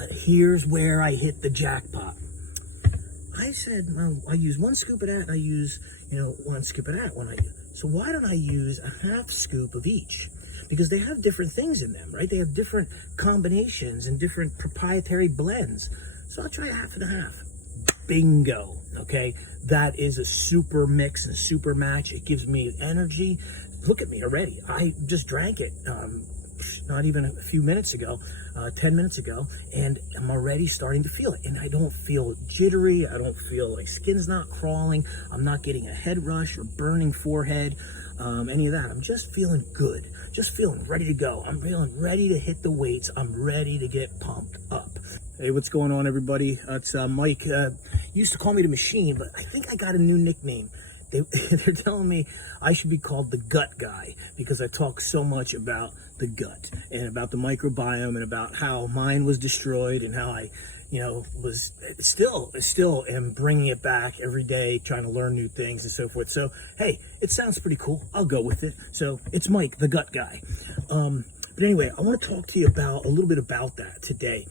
But here's where I hit the jackpot. I said, well, I use 1 scoop of that, and I use, 1 scoop of that. So why don't I use a half scoop of each? Because they have different things in them, right? They have different combinations and different proprietary blends. So I'll try half and a half. Bingo, okay? That is a super mix and super match. It gives me energy. Look at me already. I just drank it not even a few minutes ago, 10 minutes ago, and I'm already starting to feel it. And I don't feel jittery. I don't feel like skin's not crawling. I'm not getting a head rush or burning forehead, any of that. I'm just feeling good, just feeling ready to go. I'm feeling ready to hit the weights. I'm ready to get pumped up. Hey, what's going on, everybody? It's Mike. Used to call me the Machine, but I think I got a new nickname. They're telling me I should be called the Gut Guy because I talk so much about the gut and about the microbiome and about how mine was destroyed and how I, was still am bringing it back every day, trying to learn new things and so forth. So, hey, it sounds pretty cool. I'll go with it. So it's Mike, the Gut Guy. But anyway, I want to talk to you about a little bit about that today.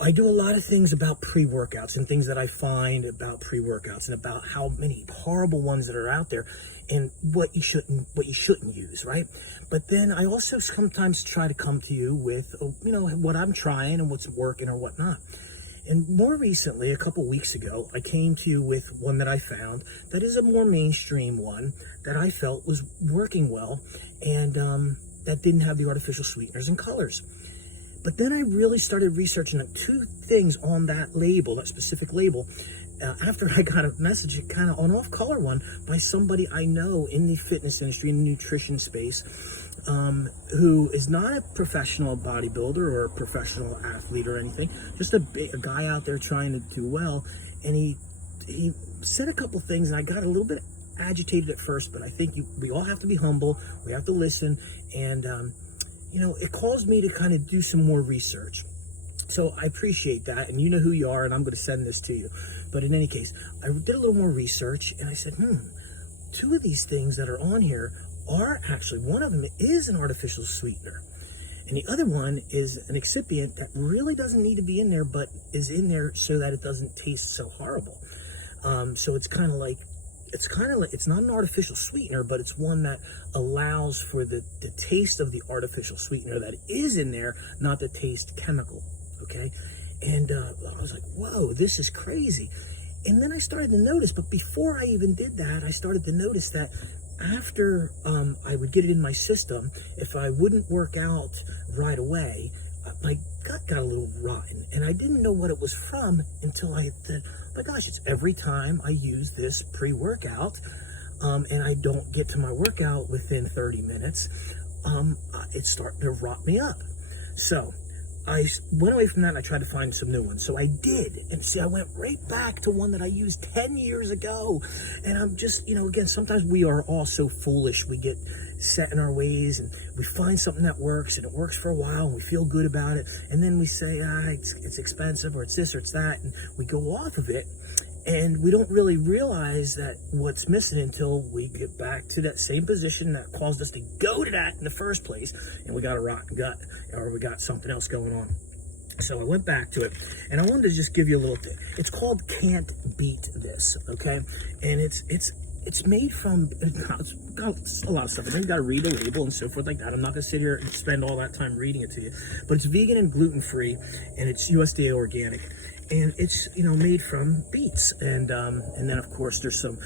I do a lot of things about pre-workouts and things that I find about pre-workouts and about how many horrible ones that are out there and what you shouldn't use, right? But then I also sometimes try to come to you with, what I'm trying and what's working or whatnot. And more recently, a couple weeks ago, I came to you with one that I found that is a more mainstream one that I felt was working well and that didn't have the artificial sweeteners and colors. But then I really started researching 2 things on that label, that specific label, after I got a message, kind of an off-color one, by somebody I know in the fitness industry, in the nutrition space, who is not a professional bodybuilder or a professional athlete or anything, just a guy out there trying to do well. And he said a couple things, and I got a little bit agitated at first, but I think we all have to be humble. We have to listen, and it caused me to kind of do some more research. So I appreciate that, and you know who you are, and I'm going to send this to you. But in any case, I did a little more research, and I said, 2 of these things that are on here are actually, one of them is an artificial sweetener, and the other one is an excipient that really doesn't need to be in there, but is in there so that it doesn't taste so horrible. So it's not an artificial sweetener, but it's one that allows for the taste of the artificial sweetener that is in there, not the taste chemical, okay? And I was like, whoa, this is crazy. And then I started to notice, but before I even did that, I started to notice that after I would get it in my system, if I wouldn't work out right away, my gut got a little rotten, and I didn't know what it was from until I said, my gosh, it's every time I use this pre-workout, and I don't get to my workout within 30 minutes, it's starting to rot me up. So I went away from that and I tried to find some new ones. So I did. And see, I went right back to one that I used 10 years ago. And I'm just, again, sometimes we are all so foolish. We get set in our ways and we find something that works and it works for a while and we feel good about it. And then we say, it's expensive or it's this or it's that. And we go off of it. And we don't really realize that what's missing until we get back to that same position that caused us to go to that in the first place. And we got a rotten gut or we got something else going on. So I went back to it and I wanted to just give you a little thing. It's called Can't Beat This, okay? And it's made from, it's got a lot of stuff. And then you got to read the label and so forth like that. I'm not going to sit here and spend all that time reading it to you. But it's vegan and gluten-free and it's USDA organic. And it's, made from beets. And then, of course, there's some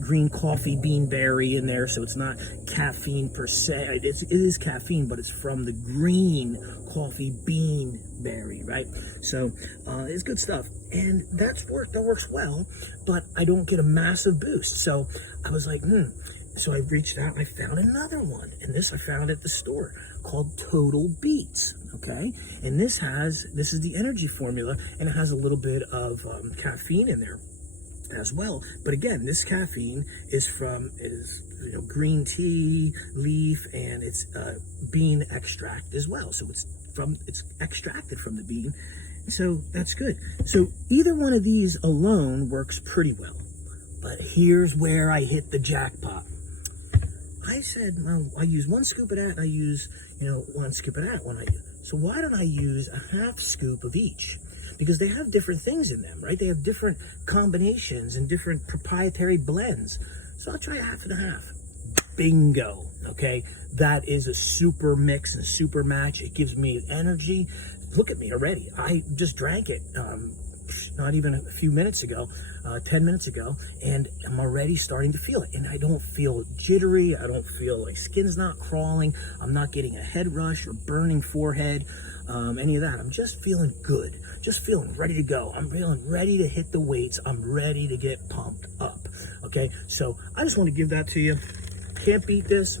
green coffee bean berry in there. So it's not caffeine per se. It is caffeine, but it's from the green coffee bean berry, right? So it's good stuff. And that works well, but I don't get a massive boost. So I was like, So I reached out and I found another one. And this I found at the store called Total Beets, okay? And this is the energy formula, and it has a little bit of caffeine in there as well. But again, this caffeine is green tea leaf, and it's bean extract as well. So it's extracted from the bean. So that's good. So either one of these alone works pretty well. But here's where I hit the jackpot. I said, well, I use 1 scoop of that, and I use, 1 scoop of that. So why don't I use a half scoop of each? Because they have different things in them, right? They have different combinations and different proprietary blends. So I'll try half and a half. Bingo, okay? That is a super mix and super match. It gives me energy. Look at me already. I just drank it not even a few minutes ago, 10 minutes ago, and I'm already starting to feel it. And I don't feel jittery. I don't feel like skin's not crawling. I'm not getting a head rush or burning forehead, any of that. I'm just feeling good. Just feeling ready to go. I'm feeling ready to hit the weights. I'm ready to get pumped up. Okay, so I just want to give that to you. Can't beat this.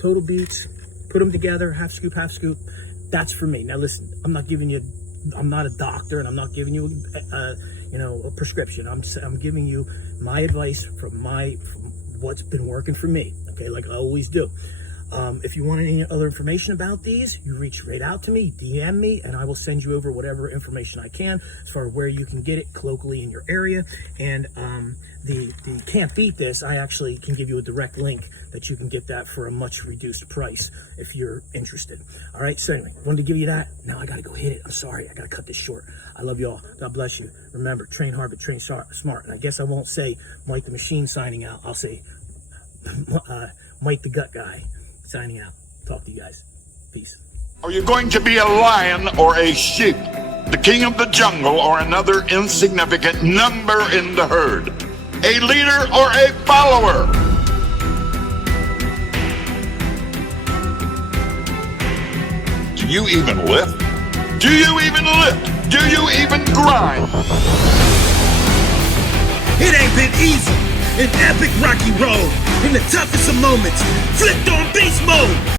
Total Beats. Put them together. Half scoop, half scoop. That's for me. Now listen, I'm not a doctor, and I'm not giving you a prescription. I'm giving you my advice from what's been working for me. Okay, like I always do. If you want any other information about these, you reach right out to me, DM me, and I will send you over whatever information I can as far as where you can get it locally in your area. And the Can't Beat This, I actually can give you a direct link that you can get that for a much reduced price if you're interested. All right, so anyway, wanted to give you that. Now I gotta go hit it. I'm sorry, I gotta cut this short. I love you all. God bless you. Remember, train hard, but train smart. And I guess I won't say Mike the Machine signing out. I'll say Mike the Gut Guy signing out. Talk to you guys. Peace. Are you going to be a lion or a sheep? The king of the jungle or another insignificant number in the herd? A leader or a follower? Do you even lift? Do you even lift? Do you even grind? It ain't been easy. An epic rocky road. In the toughest of moments, flipped on beast mode.